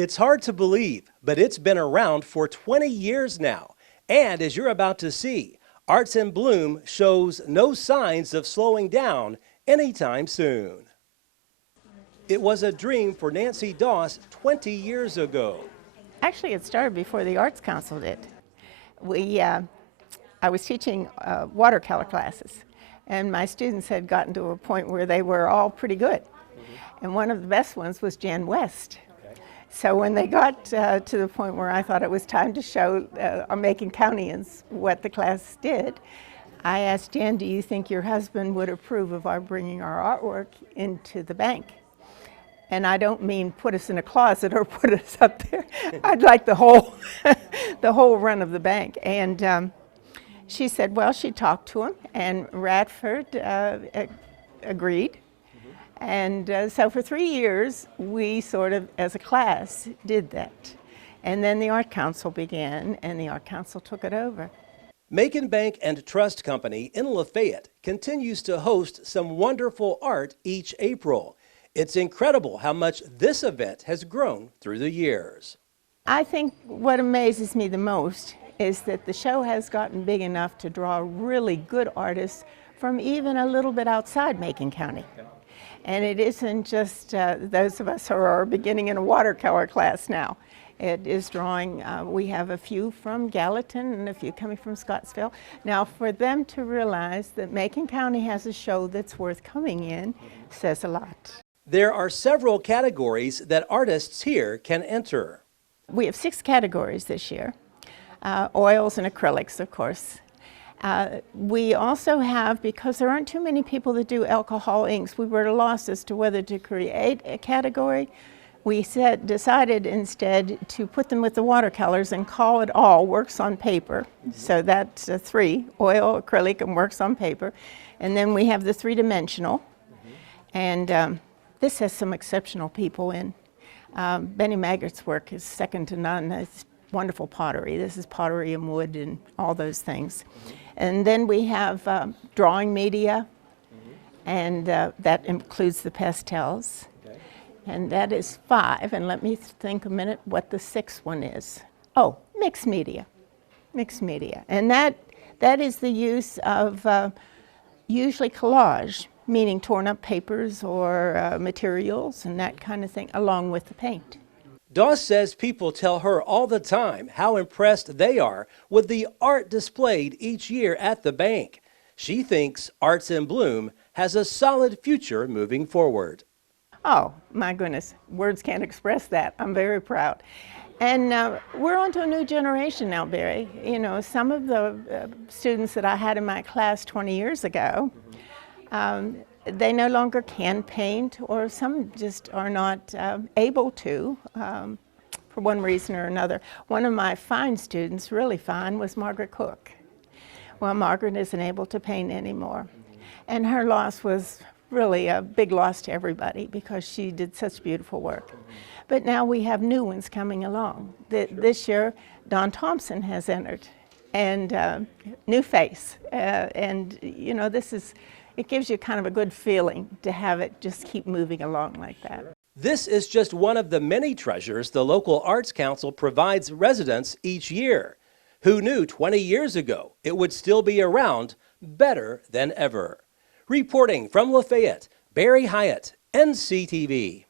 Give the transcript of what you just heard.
It's hard to believe, but it's been around for 20 years now. And as you're about to see, Arts in Bloom shows no signs of slowing down anytime soon. It was a dream for Nancy Doss 20 years ago. Actually, it started before the Arts Council did. I was teaching watercolor classes, and my students had gotten to a point where they were all pretty good. And one of the best ones was Jan West. So when they got to the point where I thought it was time to show our Macon Countyans what the class did, I asked Jan, do you think your husband would approve of our bringing our artwork into the bank? And I don't mean put us in a closet or put us up there. I'd like the whole, the whole run of the bank. And she said, well, she talked to him, and Radford agreed. And so for 3 years, we sort of, as a class, did that. And then the Art Council began, and the Art Council took it over. Macon Bank and Trust Company in Lafayette continues to host some wonderful art each April. It's incredible how much this event has grown through the years. I think what amazes me the most is that the show has gotten big enough to draw really good artists from even a little bit outside Macon County. And it isn't just those of us who are beginning in a watercolor class now. It is drawing, we have a few from Gallatin and a few coming from Scottsville. Now, for them to realize that Macon County has a show that's worth coming in says a lot. There are several categories that artists here can enter. We have 6 categories this year. Oils and acrylics, of course. We also have, because there aren't too many people that do alcohol inks, we were at a loss as to whether to create a category. We decided instead to put them with the watercolors and call it all works on paper. So that's 3, oil, acrylic, and works on paper. And then we have the 3-dimensional. And this has some exceptional people in. Benny Maggart's work is second to none. It's wonderful pottery. This is pottery and wood and all those things. And then we have drawing media, and that includes the pastels. And that is 5, and let me think a minute what the 6th one is. Oh, mixed media. Mixed media. And that is the use of usually collage, meaning torn up papers or materials and that kind of thing, along with the paint. Doss says people tell her all the time how impressed they are with the art displayed each year at the bank. She thinks Arts in Bloom has a solid future moving forward. Oh, my goodness, words can't express that. I'm very proud. And we're on to a new generation now, Barry. You know, some of the students that I had in my class 20 years ago, they no longer can paint, or some just are not able to for one reason or another. One of my fine students, really fine, was Margaret Cook. Well, Margaret isn't able to paint anymore. And her loss was really a big loss to everybody because she did such beautiful work. But now we have new ones coming along. This year, Don Thompson has entered, and new face. And you know, it gives you kind of a good feeling to have it just keep moving along like that. This is just one of the many treasures the local Arts Council provides residents each year. Who knew 20 years ago it would still be around better than ever? Reporting from Lafayette, Barry Hyatt, NCTV.